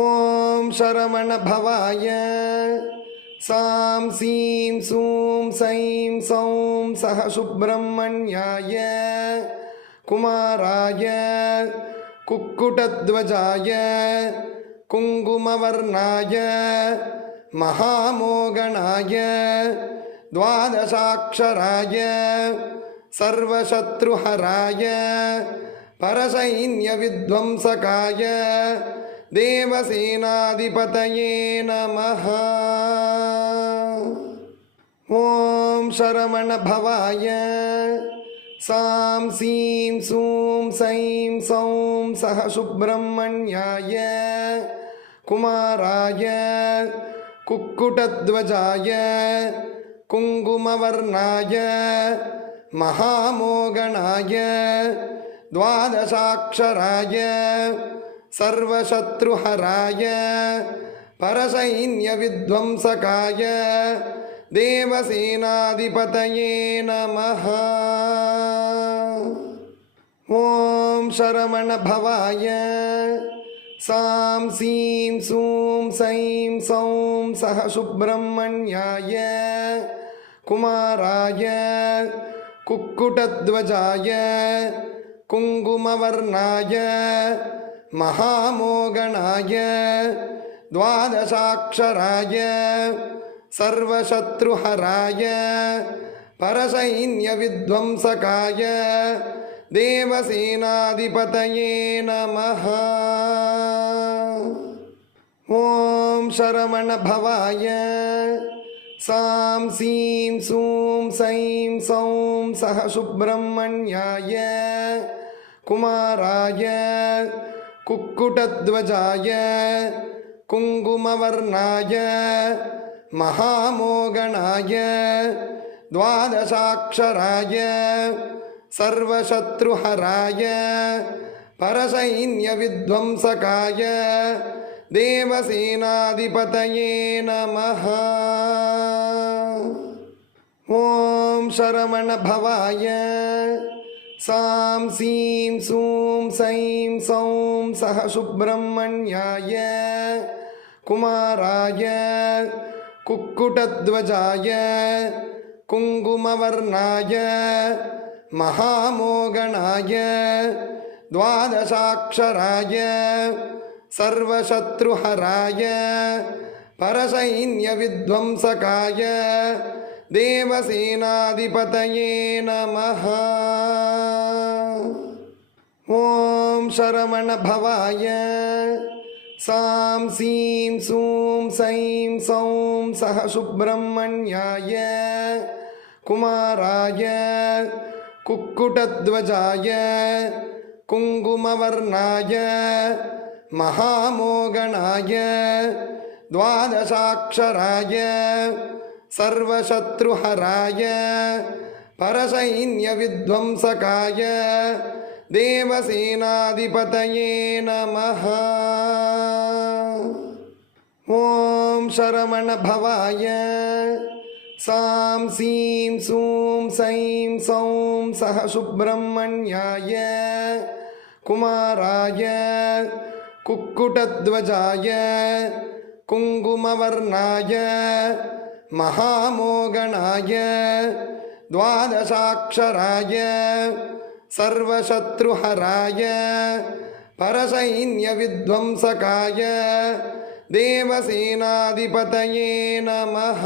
ஓம் சரவண பவாய சாம் சீம் சூம் சைம் சௌம் சக சுப்பிரமணியாய குமாராய குக்குடத்வஜாய குங்குமவர்ணாய மகாமோகனாய द्वादशाक्षराय सर्वशत्रुहराय परसैन्यविध्वंसकाय தேவசேனாதிபதயே நம ஓம் சரவண பவாய சாம் சீம் சூம் சைம் சௌம் சக சுப்பிரமணியாய குமாராய குக்குடத்வஜாய குங்குமவர்ணாய மகாமோகனாய द्वादशाक्षराय सर्वशत्रुहराय परसैन्यविध्वंसकाय देवसेनाधिपतये नमः ॐ शरवणभवाय सां सीं सूं सैं सौं सह सुब्रह्मण्याय कुमाराय कुक्कुटध्वजाय कुङ्कुमवर्णाय महामोगणाय द्वादशाक्षराय सर्वशत्रुहराय परसैन्यविध्वंसकाय देवसेनाधिपतये नमः ॐ शरवणभवाय सां सीं सूं सैं सौं सह सुब्रह्मण्याय कुमाराय कुक्कुटध्वजाय कुङ्कुमवर्णाय महामोगणाय द्वादशाक्षराय सर्वशत्रुहराय परसैन्यविध्वंसकाय देवसेनाधिपतये नमः ॐ शरवणभवाय சாம் சீம் சூம் சைம் சௌம் சக சுப்பிரமணியாய குமாராய குக்குடத்வஜாய குங்குமவர்ணாய மகாமோகனாய द्वादशाक्षराय सर्वशत्रुहराय परसैन्यविध्वंसकाय தேவசேனாதிபதயே நம ஓம் சரவண பவாய சாம் சீம் சூம் சைம் சௌம் சக சுப்பிரமணியாய குமாராய குக்குடத்வஜாய குங்குமவர்ணாய மகாமோகனாய द्वादशाक्षराय सर्वशत्रुहराय परशैन्यविध्वंसकाय देवसेनाधिपतये नमः ॐ शरवणभवाय सां सीं सूं सैं सौं सह सुब्रह्मण्याय कुमाराय कुक्कुटध्वजाय कुङ्कुमवर्णाय महामोगणाय द्वादशाक्षराय सर्वशत्रुहराय परसैन्यविध्वंसकाय देवसेनाधिपतये नमः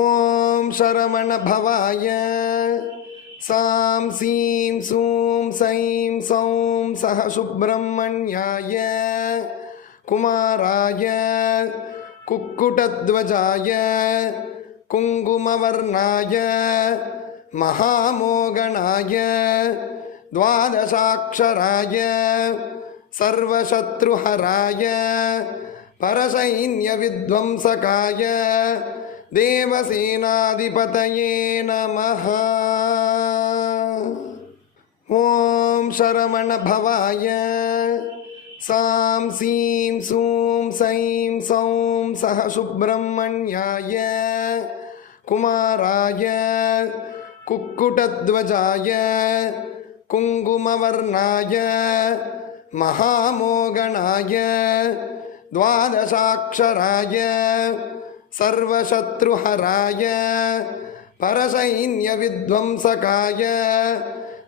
ॐ शरवणभवाय सां सीं सूं सैं सौं सह सुब्रह्मण्याय कुमाराय कुक्कुटध्वजाय कुङ्कुमवर्णाय महामोगणाय द्वादशाक्षराय सर्वशत्रुहराय परसैन्यविध्वंसकाय देवसेनाधिपतये नमः ॐ शरवणभवाय சாம் சீம் சூம் சைம் சௌம் சக சுப்பிரமணியாய குமாராய குக்குடத்வஜாய குங்குமவர்ணாய மகாமோகனாய द्वादशाक्षराय सर्वशत्रुहराय परसैन्यविध्वंसकाय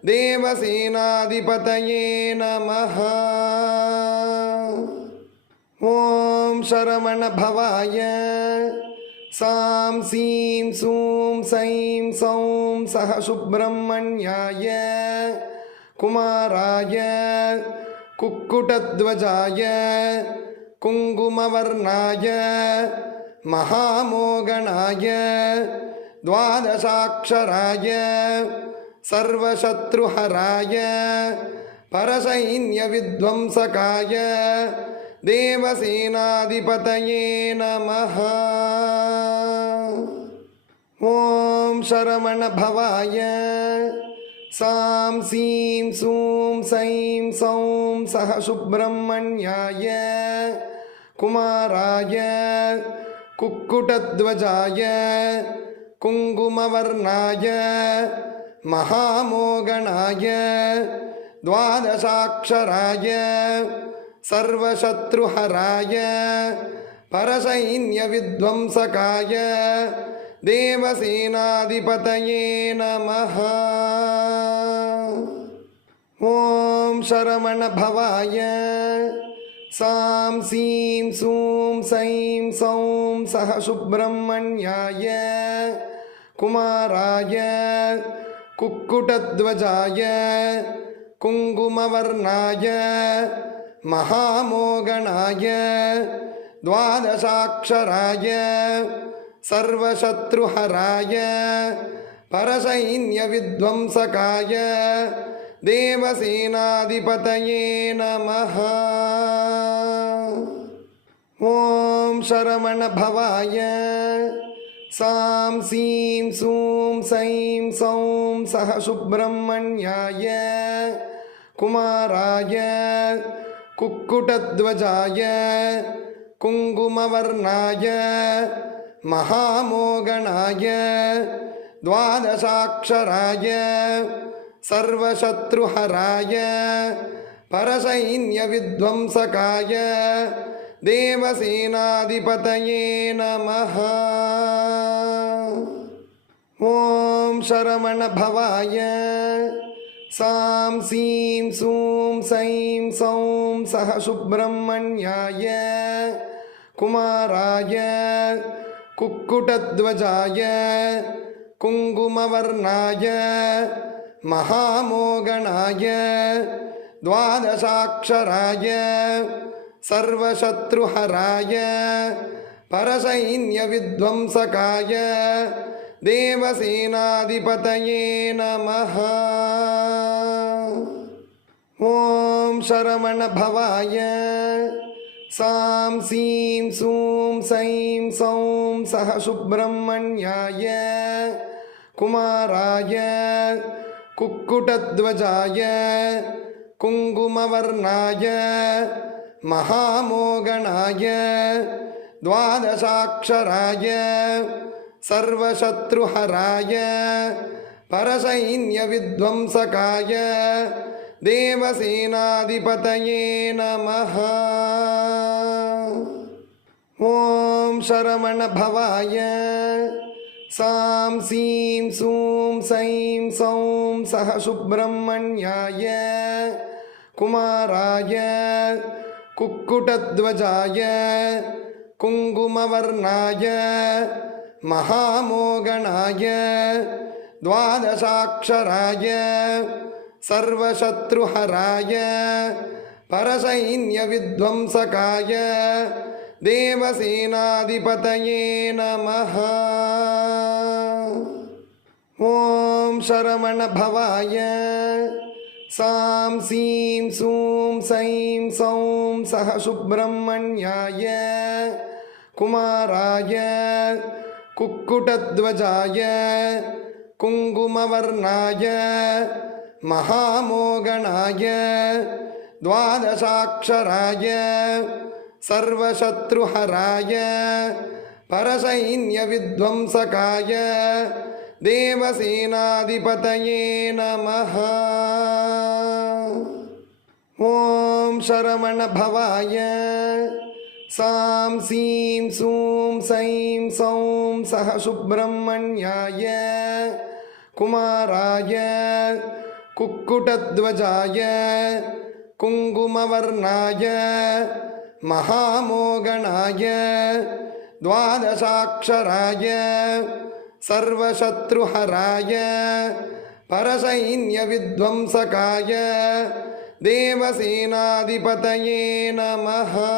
தேவசேனாதிபதயே நம ஓம் சரவண பவாய சாம் சீம் சூம் சைம் சௌம் சக சுப்பிரமணியாய குமாராய குக்குடத்வஜாய குங்குமவர்ணாய மகாமோகனாய द्वादशाक्षराय सर्वशत्रुहराय परसैन्यविध्वंसकाय देवसेनाधिपतये नमः ॐ शरवणभवाय सां सीं सूं सैं सौं सह सुब्रह्मण्याय कुमाराय कुक्कुटध्वजाय कुङ्कुमवर्णाय महामोगणाय द्वादशाक्षराय सर्वशत्रुहराय परसैन्यविध्वंसकाय देवसेनाधिपतये नमः ॐ शरवणभवाय सां सीं सूं सैं सौं सह सुब्रह्मण्याय कुमाराय कुक्कुटध्वजाय कुङ्कुमवर्णाय महामोगणाय द्वादशाक्षराय सर्वशत्रुहराय परसैन्यविध्वंसकाय देवसेनाधिपतये नमः ॐ शरवणभवाय சாம் சீம் சூம் சைம் சௌம் சக சுப்பிரமணியாய குமாராய குக்குடத்வஜாய குங்குமவர்ணாய மகாமோகனாய द्वादशाक्षराय सर्वशत्रुहराय परसैन्यविध्वंसकाय देवसेनाधिपतये नमः சரவணபவாய சாம் சீம் சூம் சைம் சௌம் சக சுப்பிரமணியாய குமாராய குக்குடத்வஜாய குங்குமவர்ணாய மகாமோகனாய द्वादशाक्षराय सर्वशत्रुहराय परसैन्यविध्वंसकाय தேவசேனாதிபதயே நம ஓம் சரவணபவாய சாம் சீம் சூம் சைம் சௌம் சக சுப்பிரமணியாய குமாராய குக்குடத்வஜாய குங்குமவர்ணாய மகாமோகனாய द्वादशाक्षराय सर्वशत्रुहराय परसैन्यविध्वंसकाय देवसेनाधिपतये नमः ॐ शरवणभवाय सां सीं सूं सैं सौं सह सुब्रह्मण्याय कुमाराय कुक्कुटध्वजाय कुङ्कुमवर्णाय महामोगणाय द्वादशाक्षराय सर्वशत्रुहराय परसैन्यविध्वंसकाय देवसेनाधिपतये नमः ॐ शरवणभवाय सां सीं सूं सैं सौं सह सुब्रह्मण्याय कुमाराय कुक्कुटध्वजाय कुङ्कुमवर्णाय महामोगणाय द्वादशाक्षराय सर्वशत्रुहराय परसैन्यविध्वंसकाय देवसेनाधिपतये नमः ॐ शरवणभवाय சாம் சீம் சூம் சைம் சௌம் சஹ சுப்பிரமணியாய குமாராய குக்குடத்வஜாய குங்குமவர்ணாய மகாமோகனாய द्वादशाक्षराय सर्वशत्रुहराय परसैन्यविध्वंसकाय தேவசேனாதிபதயே நமஹா